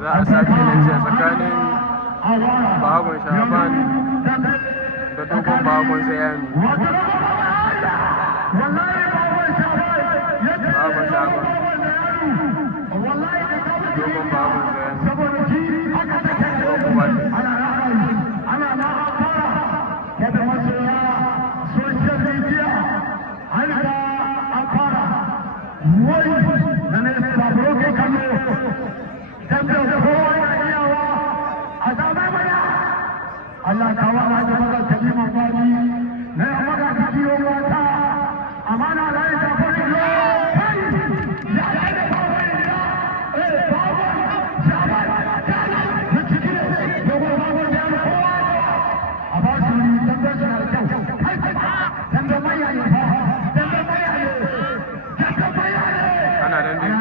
za a sake lafiya tsakanin bahagon shaban da dogon bahagon sayami. Bahagon shaban dogon bahagon Allah kawo a da maza kaliman bani na yi maga ta biyo wata amana da ya ta fari yo ya yi da kawai ya bawon shaban da ciki dogon bawon da ya kowa a ba su yi tambar su na da kyau tambar maya ne tambar maya ne tambar maya ne ana nan dai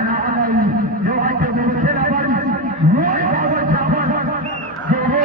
yau ake gobe sai labari wai bawon shaban gobe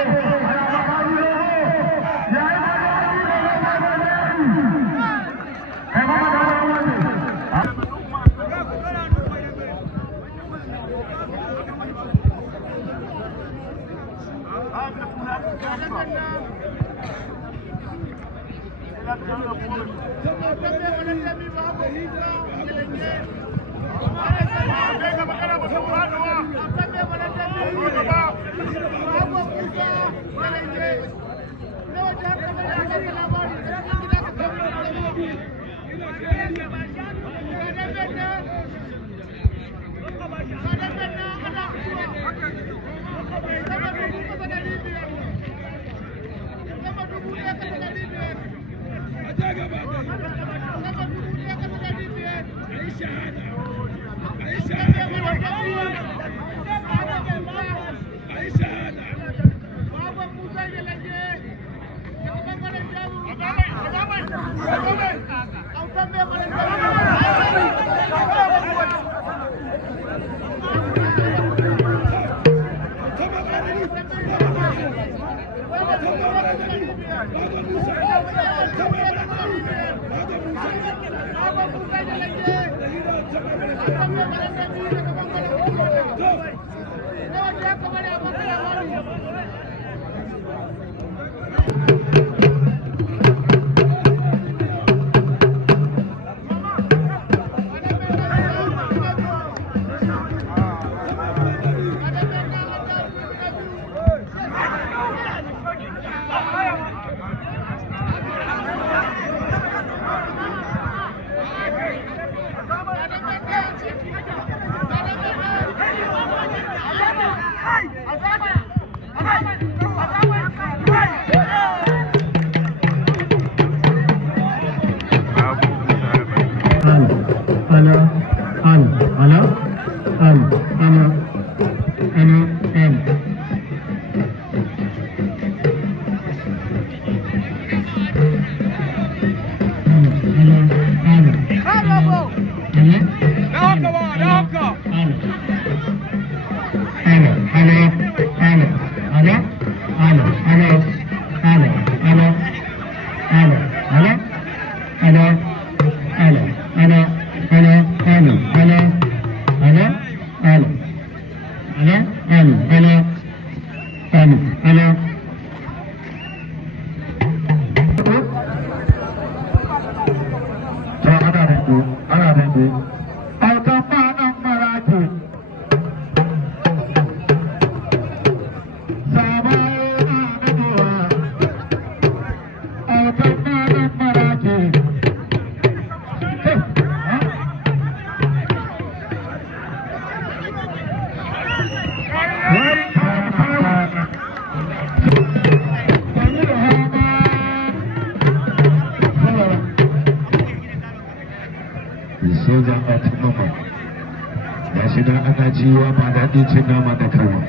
jiwa ba daɗin cin nama da kawo.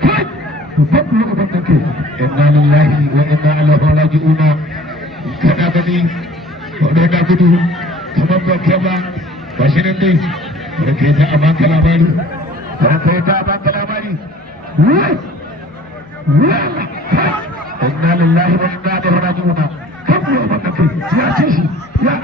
Kai! Babban abin da ke, inna lillahi wa inna ilaihi raji'una. Kana gani, wadda na gudu, kamar ba ke ba, ba shi nan dai, wadda ke ta a baka labari, wadda ke ta a baka labari. Inna lillahi wa inna ilaihi raji'una. Kan abin da ke, ya ce shi, ya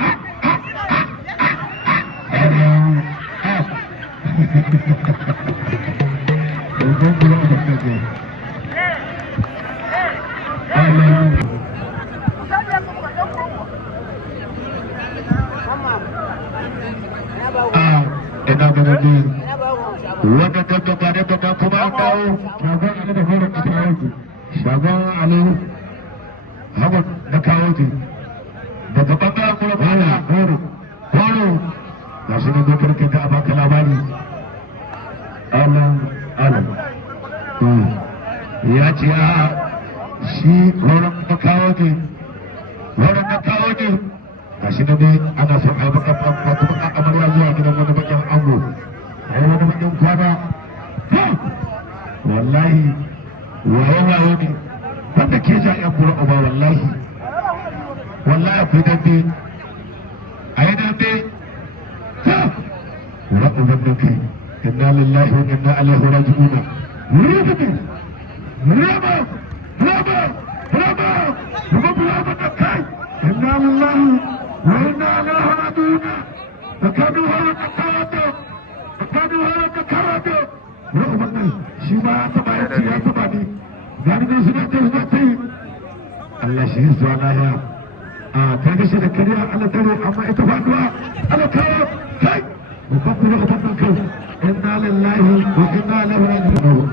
ina ganin wanda dabba da dabba kuma an dawo shagon ali da horon da kawo ki shagon ali hagu da kawo ki daga bangaren kuma bana horo ga shi ne dokar ke ta baka labari alam ya ce a shi horon da kawo ki ga shi ne dai ana son a yi baka amarya zuwa gidan wani bakin ango a yi wani bakin kwana wallahi waye ne wanda ke ja yan buru uba wallahi akwai dambe a yi dambe wura uban da kai inna lillahi wa inna ilaihi raji'un raba da kai inna lillahi wa inna ilaihi raji'un فكانوا هلا تكرهوا shi ma ya taba ya taba ni gani ne suna ta yi Allah shi yi zuwa lahiya a kai da shi da kariya Allah tare amma ita faduwa Allah kawo kai babban kuma babban kai inna lillahi wa inna ilaihi raji'un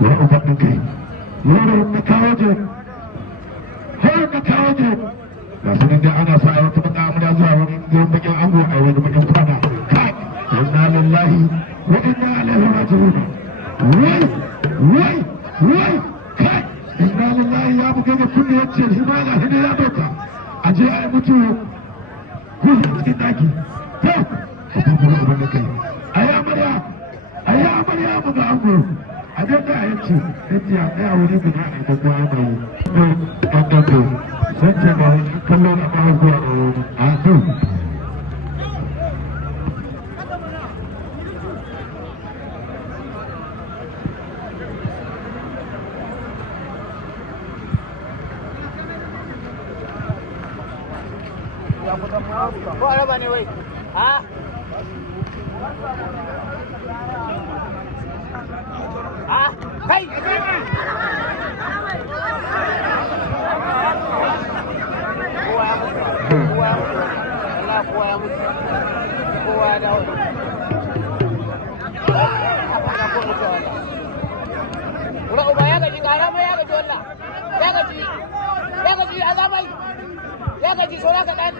ya babban kai wurin da kawo je wurin da kawo je ga su da ana sa wata baka amina zuwa wurin bakin ango a wani bakin kwana kai inna lillahi wa inna ilaihi raji'un wai kai inna lillahi ya buga da kunne yace shi ma ga hidaya ya doka a je ai mutu gudu cikin daki to ka kuma abin da kai ayi amarya mu ga ango a daga a yanci yadda ya ɗaya wuri guda a da kuwa yana yi ɗan ɗanɗo sun ce ba wani kallon a ɓawar zuwa da wuri a to ko araba ne wai ha kai kowa ya mutu kowa ya dawo Ura uba ya gaji ƙara mai ya gaji wallah ya gaji azamai ya gaji saura kaɗan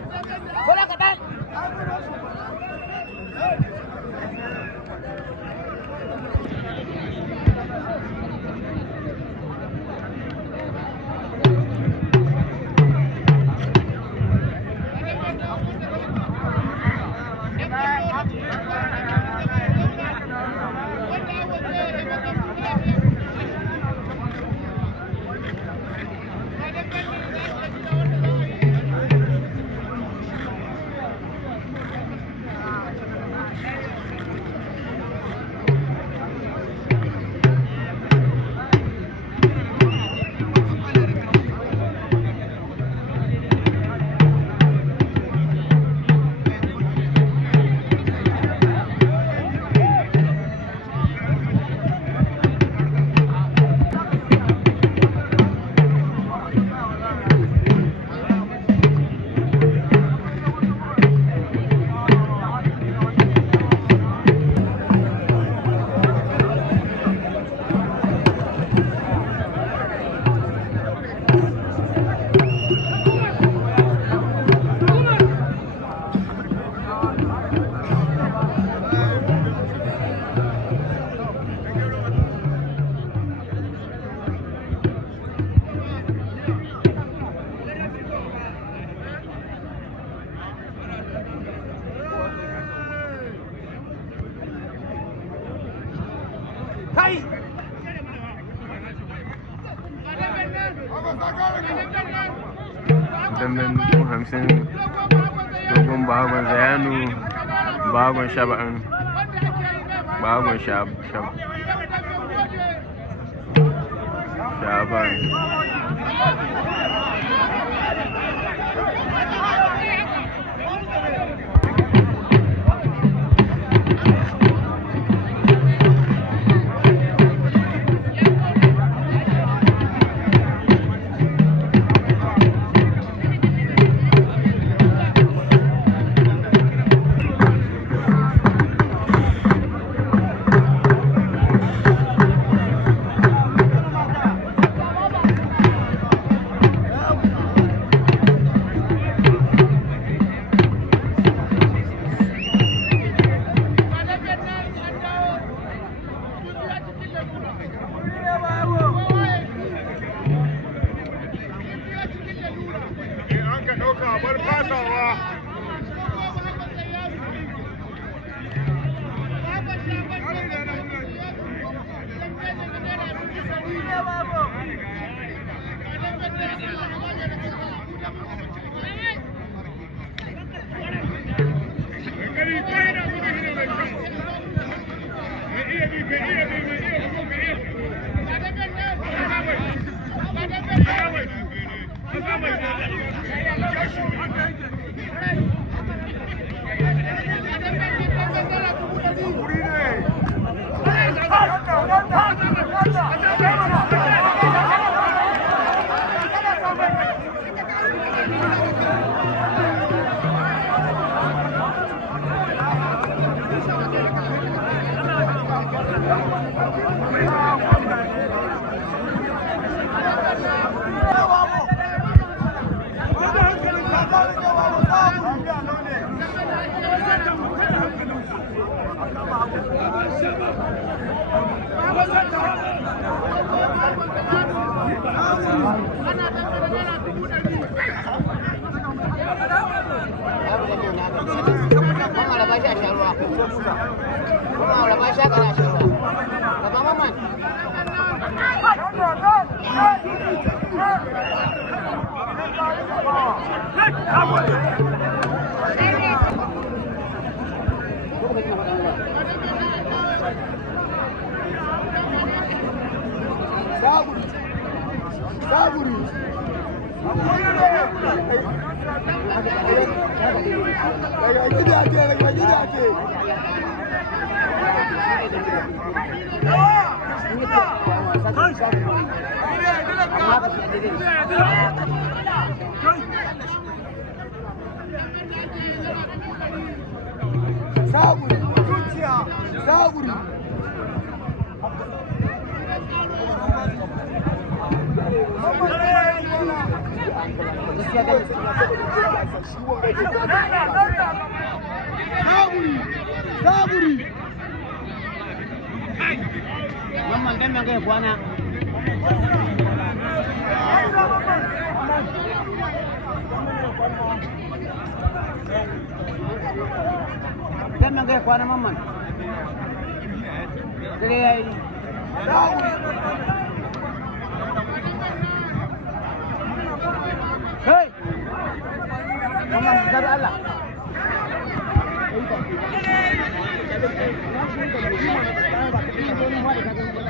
damben 50 dogon bahagon zayanu bahagon shaba'an bahagon shaban Saburi, zuciya, saburi. Saburi. Mamman dan nan kai kwana. Dan nan kai kwana mamman. Dare yayi. Hey! Mamman dar Allah. Thank you.